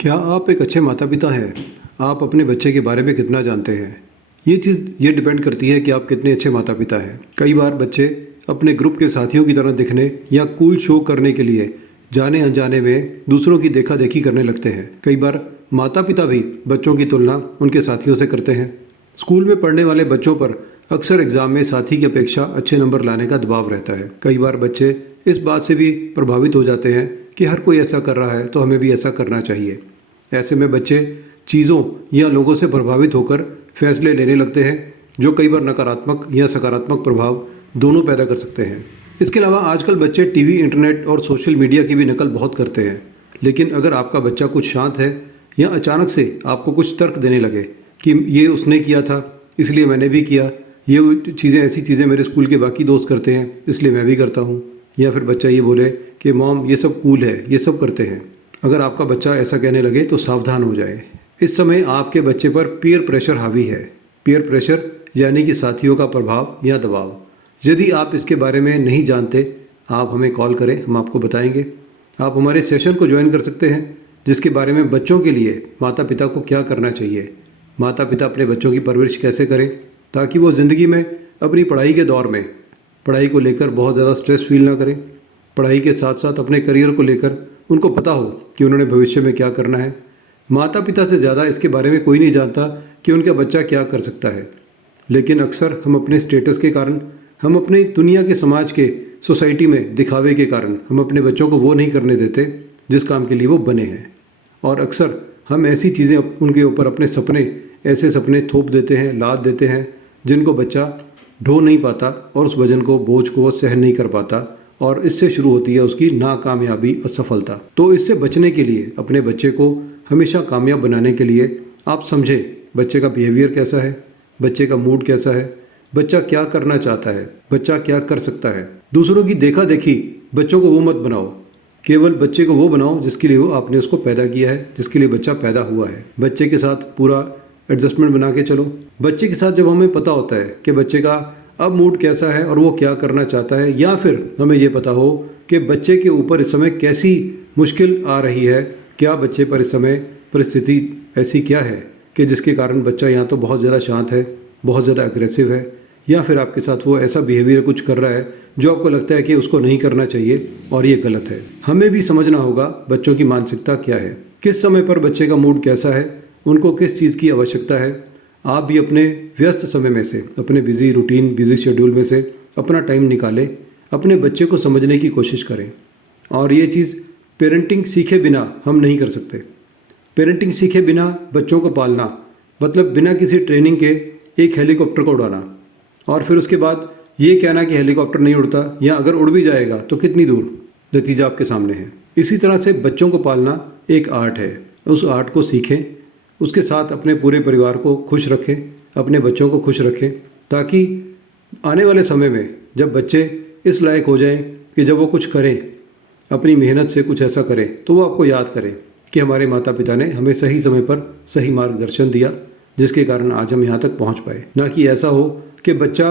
क्या आप एक अच्छे माता पिता हैं? आप अपने बच्चे के बारे में कितना जानते हैं? ये डिपेंड करती है कि आप कितने अच्छे माता पिता हैं। कई बार बच्चे अपने ग्रुप के साथियों की तरह दिखने या कूल शो करने के लिए जाने अनजाने में दूसरों की देखा देखी करने लगते हैं। कई बार माता पिता भी बच्चों की तुलना उनके साथियों से करते हैं। स्कूल में पढ़ने वाले बच्चों पर अक्सर एग्जाम में साथी की अपेक्षा अच्छे नंबर लाने का दबाव रहता है। कई बार बच्चे इस बात से भी प्रभावित हो जाते हैं कि हर कोई ऐसा कर रहा है तो हमें भी ऐसा करना चाहिए। ऐसे में बच्चे चीज़ों या लोगों से प्रभावित होकर फैसले लेने लगते हैं जो कई बार नकारात्मक या सकारात्मक प्रभाव दोनों पैदा कर सकते हैं। इसके अलावा आजकल बच्चे टीवी, इंटरनेट और सोशल मीडिया की भी नकल बहुत करते हैं। लेकिन अगर आपका बच्चा कुछ शांत है या अचानक से आपको कुछ तर्क देने लगे कि ये उसने किया था इसलिए मैंने भी किया, ये चीज़ें ऐसी चीज़ें मेरे स्कूल के बाकी दोस्त करते हैं इसलिए मैं भी करता हूँ, या फिर बच्चा ये बोले कि मॉम ये सब कूल है, ये सब करते हैं, अगर आपका बच्चा ऐसा कहने लगे तो सावधान हो जाए। इस समय आपके बच्चे पर पीयर प्रेशर हावी है। पीयर प्रेशर यानी कि साथियों का प्रभाव या दबाव। यदि आप इसके बारे में नहीं जानते, आप हमें कॉल करें, हम आपको बताएंगे। आप हमारे सेशन को ज्वाइन कर सकते हैं जिसके बारे में बच्चों के लिए माता पिता को क्या करना चाहिए, माता पिता अपने बच्चों की परवरिश कैसे करें ताकि वो ज़िंदगी में अपनी पढ़ाई के दौर में पढ़ाई को लेकर बहुत ज़्यादा स्ट्रेस फील ना करें। पढ़ाई के साथ साथ अपने करियर को लेकर उनको पता हो कि उन्होंने भविष्य में क्या करना है। माता पिता से ज़्यादा इसके बारे में कोई नहीं जानता कि उनका बच्चा क्या कर सकता है। लेकिन अक्सर हम अपने स्टेटस के कारण, हम अपनी दुनिया के, समाज के, सोसाइटी में दिखावे के कारण हम अपने बच्चों को वो नहीं करने देते जिस काम के लिए वो बने हैं। और अक्सर हम ऐसी चीज़ें उनके ऊपर अपने सपने, ऐसे सपने थोप देते हैं, लाद देते हैं जिनको बच्चा ढो नहीं पाता और उस वजन को, बोझ को वो सहन नहीं कर पाता और इससे शुरू होती है उसकी नाकामयाबी, असफलता। तो इससे बचने के लिए, अपने बच्चे को हमेशा कामयाब बनाने के लिए आप समझें बच्चे का बिहेवियर कैसा है, बच्चे का मूड कैसा है, बच्चा क्या करना चाहता है, बच्चा क्या कर सकता है। दूसरों की देखा देखी बच्चों को वो मत बनाओ, केवल बच्चे को वो बनाओ जिसके लिए वो आपने उसको पैदा किया है, जिसके लिए बच्चा पैदा हुआ है। बच्चे के साथ पूरा एडजस्टमेंट बना के चलो। बच्चे के साथ जब हमें पता होता है कि बच्चे का अब मूड कैसा है और वो क्या करना चाहता है, या फिर हमें ये पता हो कि बच्चे के ऊपर इस समय कैसी मुश्किल आ रही है, क्या बच्चे पर इस समय परिस्थिति ऐसी क्या है कि जिसके कारण बच्चा या तो बहुत ज़्यादा शांत है, बहुत ज़्यादा अग्रेसिव है, या फिर आपके साथ वो ऐसा बिहेवियर कुछ कर रहा है जो आपको लगता है कि उसको नहीं करना चाहिए और ये गलत है। हमें भी समझना होगा बच्चों की मानसिकता क्या है, किस समय पर बच्चे का मूड कैसा है, उनको किस चीज़ की आवश्यकता है। आप भी अपने व्यस्त समय में से, अपने बिजी रूटीन, बिजी शेड्यूल में से अपना टाइम निकालें, अपने बच्चे को समझने की कोशिश करें। और ये चीज़ पेरेंटिंग सीखे बिना हम नहीं कर सकते। पेरेंटिंग सीखे बिना बच्चों को पालना मतलब बिना किसी ट्रेनिंग के एक हेलीकॉप्टर को उड़ाना और फिर उसके बाद ये कहना कि हेलीकॉप्टर नहीं उड़ता, या अगर उड़ भी जाएगा तो कितनी दूर, नतीजा आपके सामने है। इसी तरह से बच्चों को पालना एक आर्ट है। उस आर्ट को सीखें, उसके साथ अपने पूरे परिवार को खुश रखें, अपने बच्चों को खुश रखें, ताकि आने वाले समय में जब बच्चे इस लायक हो जाएं कि जब वो कुछ करें, अपनी मेहनत से कुछ ऐसा करें, तो वो आपको याद करें कि हमारे माता पिता ने हमें सही समय पर सही मार्गदर्शन दिया जिसके कारण आज हम यहाँ तक पहुँच पाए। ना कि ऐसा हो कि बच्चा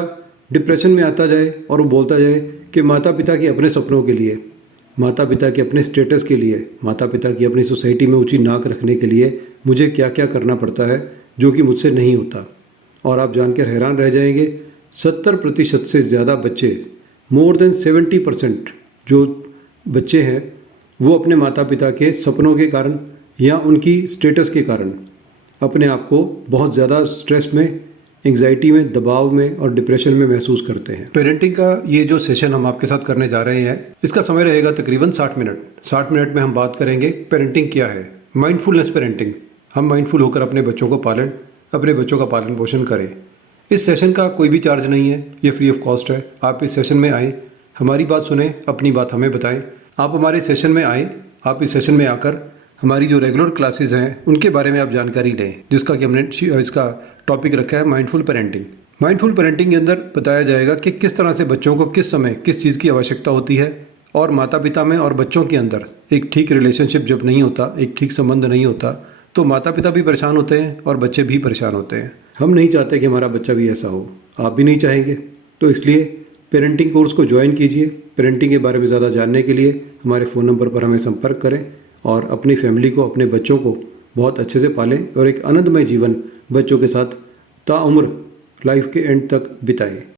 डिप्रेशन में आता जाए और वो बोलता जाए कि माता पिता के अपने सपनों के लिए, माता पिता के अपने स्टेटस के लिए, माता पिता की अपनी सोसाइटी में ऊंची नाक रखने के लिए मुझे क्या क्या करना पड़ता है जो कि मुझसे नहीं होता। और आप जानकर हैरान रह जाएंगे, 70% से ज़्यादा बच्चे, मोर देन 70% जो बच्चे हैं वो अपने माता पिता के सपनों के कारण या उनकी स्टेटस के कारण अपने आप को बहुत ज़्यादा स्ट्रेस में, एंग्जाइटी में, दबाव में और डिप्रेशन में महसूस करते हैं। पेरेंटिंग का ये जो सेशन हम आपके साथ करने जा रहे हैं, इसका समय रहेगा तकरीबन 60 मिनट। 60 मिनट में हम बात करेंगे पेरेंटिंग क्या है, माइंडफुलनेस पेरेंटिंग। हम माइंडफुल होकर अपने बच्चों को पालें, अपने बच्चों का पालन पोषण करें। इस सेशन का कोई भी चार्ज नहीं है, ये फ्री ऑफ कॉस्ट है। आप इस सेशन में आएँ, हमारी बात सुने, अपनी बात हमें बताएं। आप हमारे सेशन में आएँ, आप इस सेशन में आकर हमारी जो रेगुलर क्लासेस हैं उनके बारे में आप जानकारी लें, जिसका कि हमने इसका टॉपिक रखा है माइंडफुल पेरेंटिंग। माइंडफुल पेरेंटिंग के अंदर बताया जाएगा कि किस तरह से बच्चों को किस समय किस चीज़ की आवश्यकता होती है, और माता पिता में और बच्चों के अंदर एक ठीक रिलेशनशिप जब नहीं होता, एक ठीक संबंध नहीं होता, तो माता पिता भी परेशान होते हैं और बच्चे भी परेशान होते हैं। हम नहीं चाहते कि हमारा बच्चा भी ऐसा हो, आप भी नहीं चाहेंगे। तो इसलिए पेरेंटिंग कोर्स को ज्वाइन कीजिए। पेरेंटिंग के बारे में ज़्यादा जानने के लिए हमारे फ़ोन नंबर पर हमें संपर्क करें। और अपनी फैमिली को, अपने बच्चों को बहुत अच्छे से पालें और एक आनंदमय जीवन बच्चों के साथ ताउम्र लाइफ के एंड तक बिताएं।